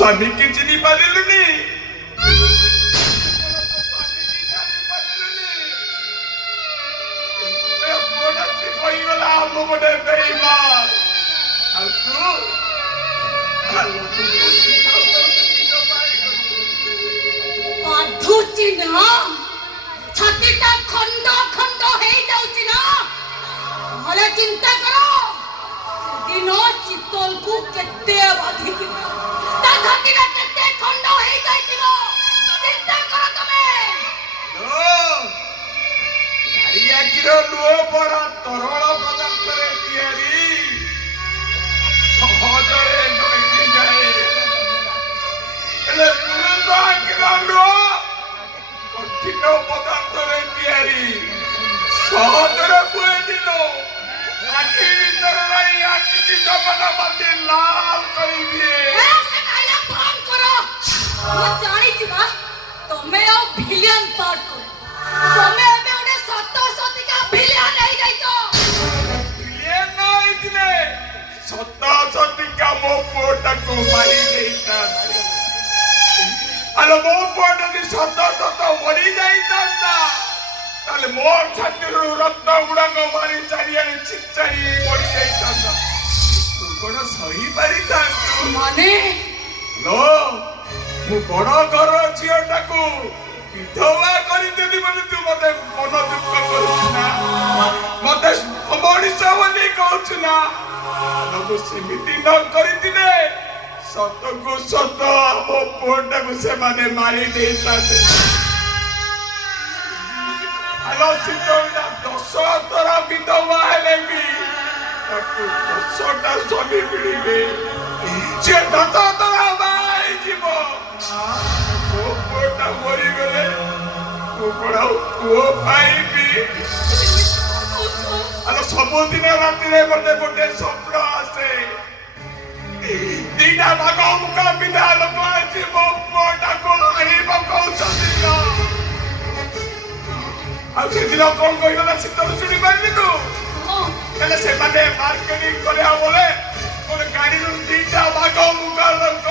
स्वामी की चिनी पारिलुनी छातीटा खंड खंड हे जाउची ना भले चिंता करो दिनो चितल को केते बाधी कि ता छातीटा केते खंड हे जाइतिनो चिंता करो तमे गाड़िया किरो लो बड़ा तरल पदार्थ रे तियारी सहजरे नई जाए एले पुरंदा किरो लो कठिन पदार्थ रे तियारी सहजरे बुए दिलो आखि भीतर रही आखि की जबना बाते लाल करी दिए ऐसे काया फोन करो मो जानी छिबा तमे आ विलियन पार्ट करो तमे एबे ओने सत सतिका विलियन हे जाइतो विलियन नहीं दिले सत सतिका मो पोटा को मारी देता अरे मो पोटा की सत सत मरी जाइता ताले मोर छातीरू रक्त गुड़ा को मारी चारियानी चिच्चाई मरी जाइता तू कोन सही पारिता माने नो मु बड़ घर झियोटा को विधवा करी देली बोली तू मते मन दुख करूछ ना मते मनीष बोली कहूछ ना लोग सेमिति न करी दिले सत को सत मो पोटा को से माने मारी देता हेलो सितोंडा 10 तरा विधवा हेले भी ताकू 10टा स्वामी मिलिबे जे 10 तरा बाई जीवो ओ पोटा मरी गले ओ पड़ाओ ओ पाइबी हेलो सबदिन राति रे बटे बटे स्वप्न आसे दीना भागो मुका बिना लोक आछि मो पोटा को हरी बकौ छदिना आ सेदिन कोन कहिला सितल सुनी पाइली तू कले से माने मार्केटिंग करे बोले कोन गाड़ी नु दीटा भागो मुका लोक